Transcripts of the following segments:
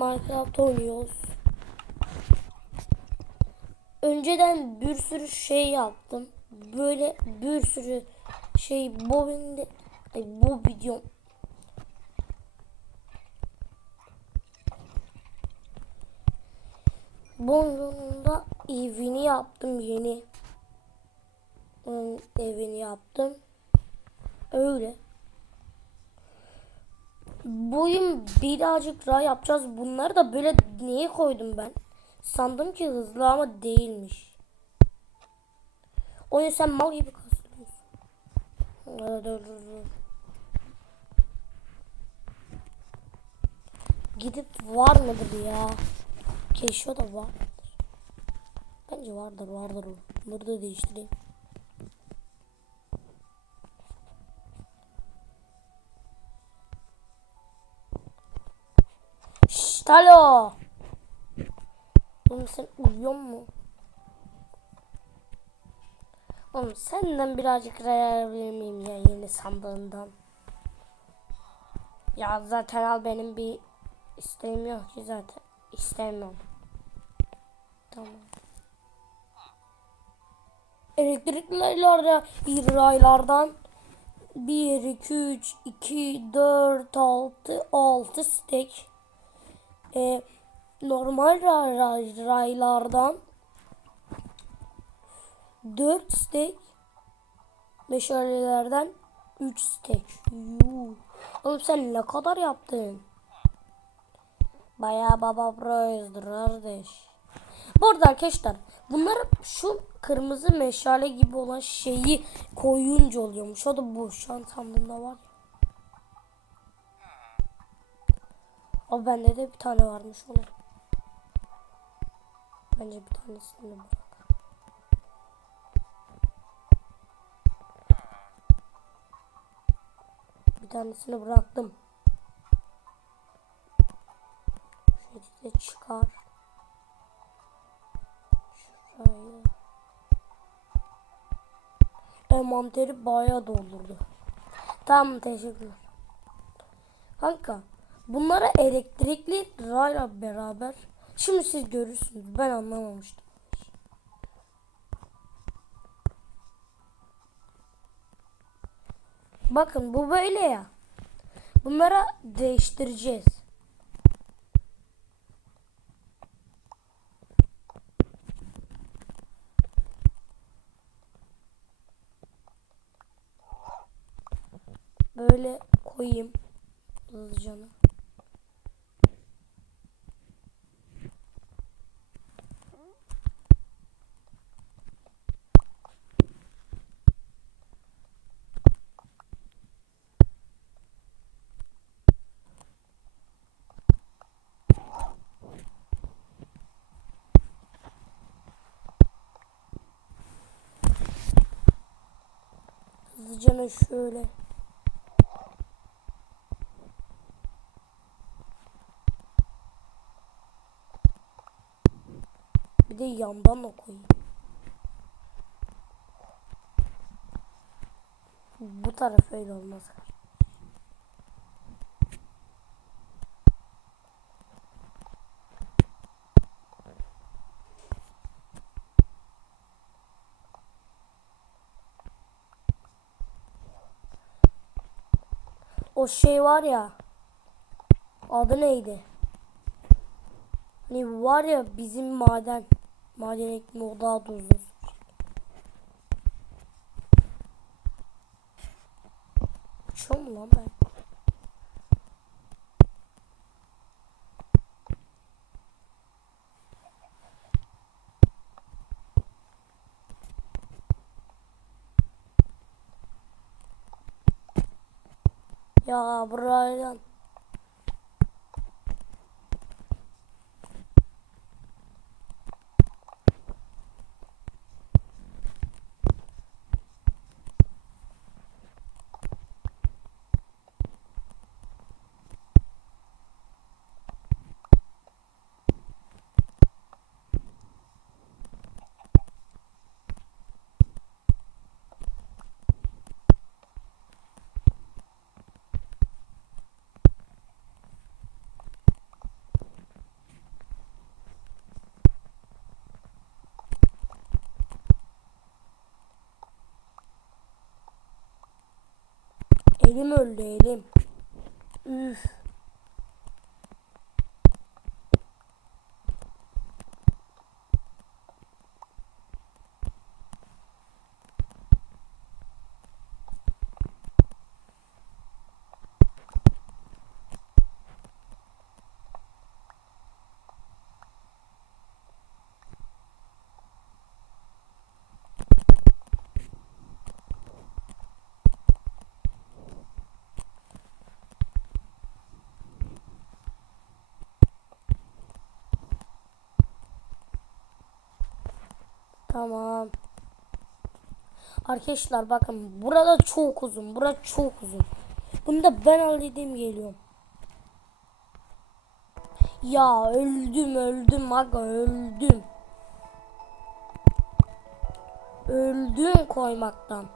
Minecraft oynuyoruz. Önceden bir sürü şey yaptım. Böyle bir sürü şey bu bende ay, bu video bu oyununda evini yaptım yeni. Onun evini yaptım. Öyle. Bugün birazcık daha yapacağız. Bunları da böyle niye koydum ben? Sandım ki hızlı ama değilmiş. Oyun sen mal gibi kasılıyorsun. Dur, dur, dur. Gidip var mıdır ya? Keşo da vardır. Bence vardır vardır. Bunları da değiştireyim. Şşt alo. Oğlum sen uyuyor mu? Oğlum senden birazcık rayabilir miyim ya yeni sandığından? Ya zaten al benim bir isteğim yok ki zaten. İstemiyorum. Tamam. Elektriklilerle raylardan 1, 2, 3, 2, 4, 6, 6 stek. Ee, normal ray, ray, raylardan 4 stek. Meşalelerden 3 stek. Yuh. Oğlum sen ne kadar yaptın? Bayağı baba pro'yuzdur kardeş. Bu arada arkadaşlar bunları şu kırmızı meşale gibi olan şeyi koyunca oluyormuş. O da bu. Şu an sandığımda var. O bende de bir tane varmış onun. Bence bir tanesini bırak. Bir tanesini bıraktım. Şöyle çıkar. Şuraya. Envanteri bayağı doldurdu. Tamam teşekkürler. Kanka bunlara elektrikli rayla beraber şimdi siz görürsünüz. Ben anlamamıştım. Bakın bu böyle ya. Bunlara değiştireceğiz. Böyle koyayım hızlıca. Hızlıca şöyle. Bir de yandan da koyayım. Bu taraf öyle olmaz. O şey var ya. Adı neydi? Hani var ya bizim maden. Maden ekmeği o daha. Uçuyor mu lan ben? Ya buradan Elim öldü elim. Üf. Tamam. Arkadaşlar bakın burada çok uzun. Burada çok uzun. Bunu da ben halledeyim geliyorum. Ya öldüm öldüm aga öldüm. Öldüm koymaktan.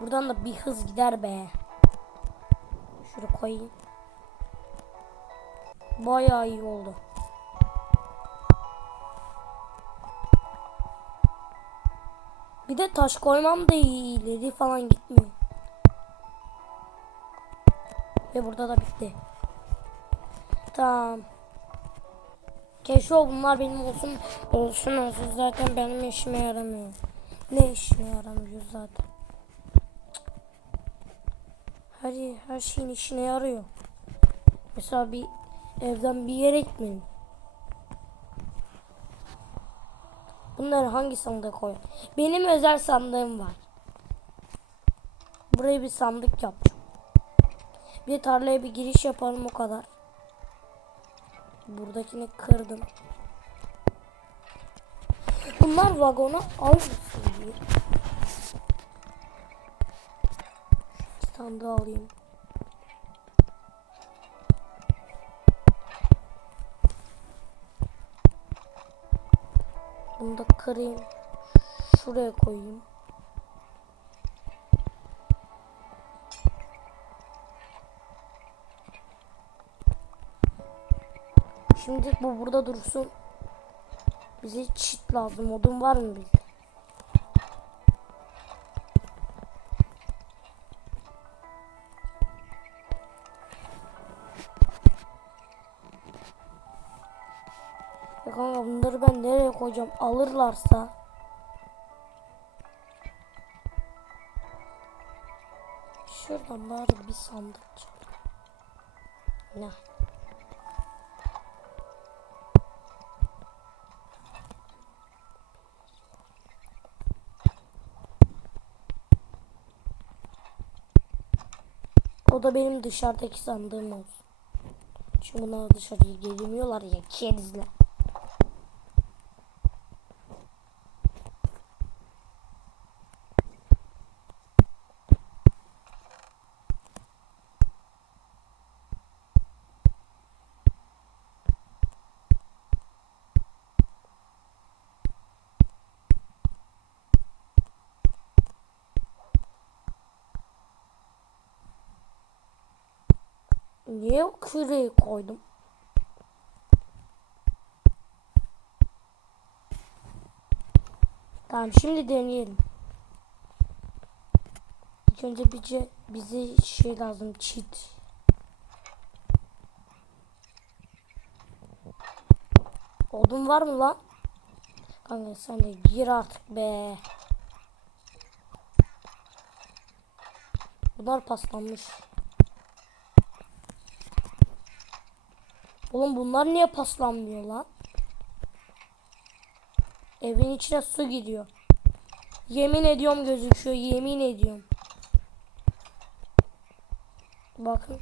Buradan da bir hız gider be. Şuraya koyayım. Bayağı iyi oldu. Bir de taş koymam da ileri falan gitmiyor. Ve burada da bitti. Tamam. Keşke bunlar benim olsun. Olsun olsun zaten benim işime yaramıyor. Ne işime yaramıyor zaten. Her, her şeyin işine yarıyor. Mesela bir evden bir yere gitmeyin. Bunları hangi sandığa koy? Benim özel sandığım var. Buraya bir sandık yapacağım. Bir tarlaya bir giriş yapalım o kadar. Buradakini kırdım. Bunlar vagona almasın diye. Sandığı alayım. Bunu da kırayım. Şuraya koyayım. Şimdi bu burada dursun. Bize çit lazım. Odun var mı bizde? Koyacağım? Alırlarsa. Şuradan bari bir sandık çık. Ne? O da benim dışarıdaki sandığım olsun. Çünkü bunlar dışarıya gelmiyorlar ya kerizler. Niye o küreği koydum? Tamam şimdi deneyelim. İlk önce bize, bize şey lazım cheat. Odun var mı lan? Kanka sen de gir artık be. Bunlar paslanmış. Oğlum bunlar niye paslanmıyor lan? Evin içine su giriyor. Yemin ediyorum gözüküyor. Yemin ediyorum. Bakın.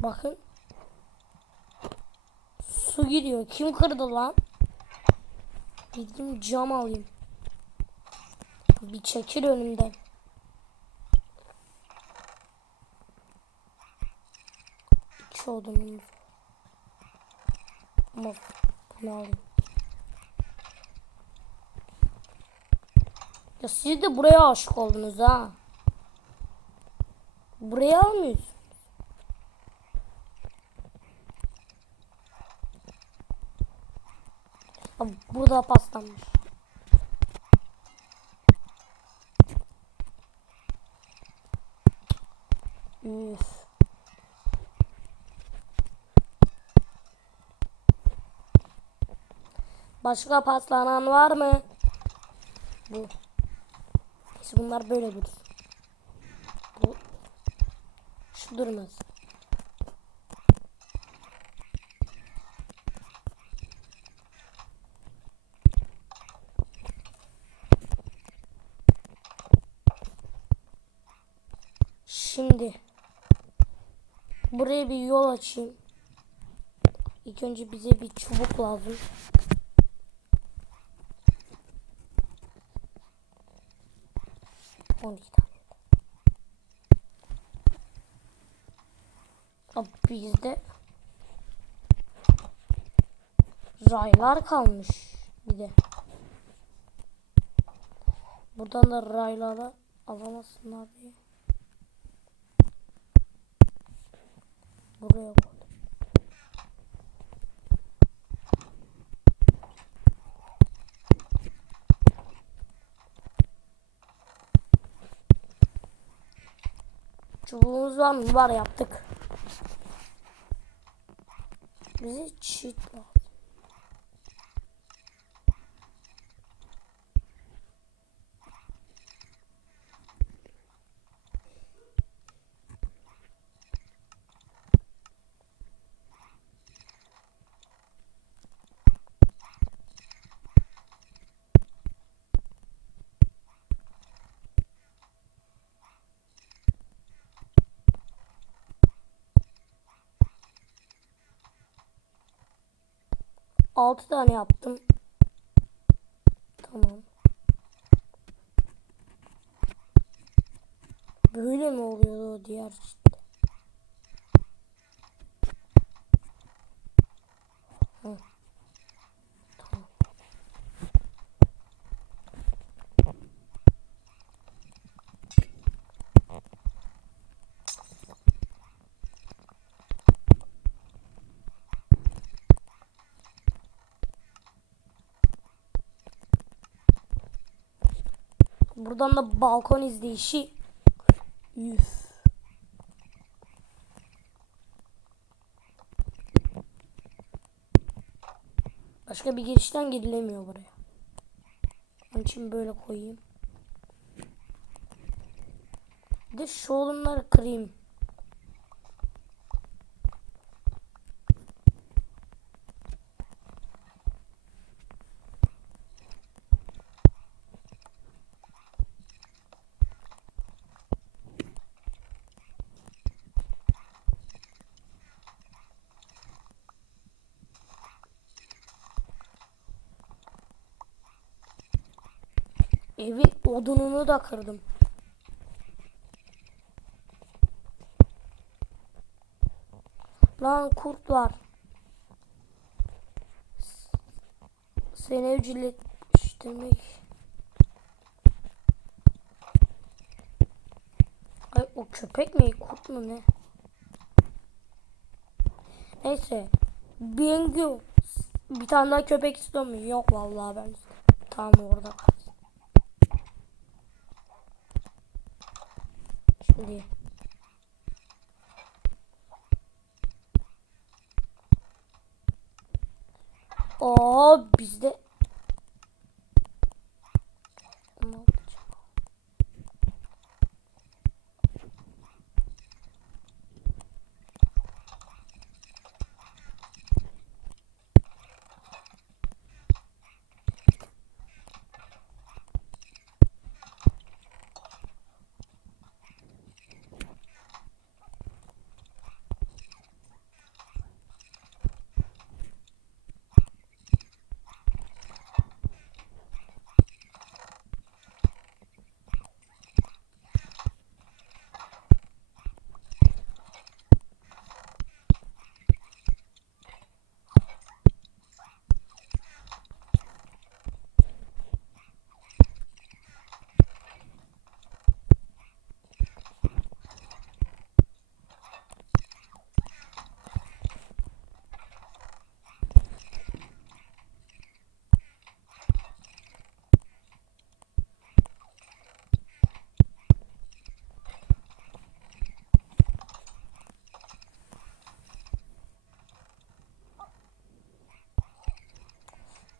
Bakın. Su giriyor. Kim kırdı lan? Gideyim cam alayım. Bir çekil önümden. Odunumuz. Ama bunu alayım. Ya siz de buraya aşık oldunuz ha. Buraya almıyoruz. Abi burada paslanmış. Başka paslanan var mı? Bu. Neyse bunlar böyle durur. Bu. Şu durmaz. Şimdi buraya bir yol açayım. İlk önce bize bir çubuk lazım. On iki tane. Abi bizde raylar kalmış bir de. Buradan da raylara alamazsınlar diye. Buraya koydum. Çubuğumuz var mı? Var yaptık. Bizi cheat var. 6 tane yaptım. Tamam. Böyle mi oluyor diğer işte? Hı. Buradan da balkon izleyişi. Üf. Başka bir girişten girilemiyor buraya. Onun için böyle koyayım. Bir de şu olumları kırayım. Evin odununu da kırdım. Lan kurt var. Seni evcilleştirmek. Ay o köpek mi kurt mu ne? Neyse. Bengü. Bir tane daha köpek istiyor mu? Yok vallahi ben. Tamam orada Şimdi. Oo bizde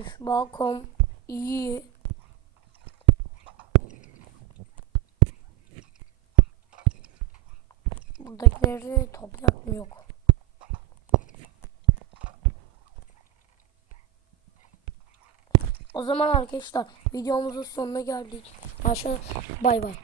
Üf, balkon iyi. Buradakileri toprak mı yok? O zaman arkadaşlar videomuzun sonuna geldik. Aşağı bay bay.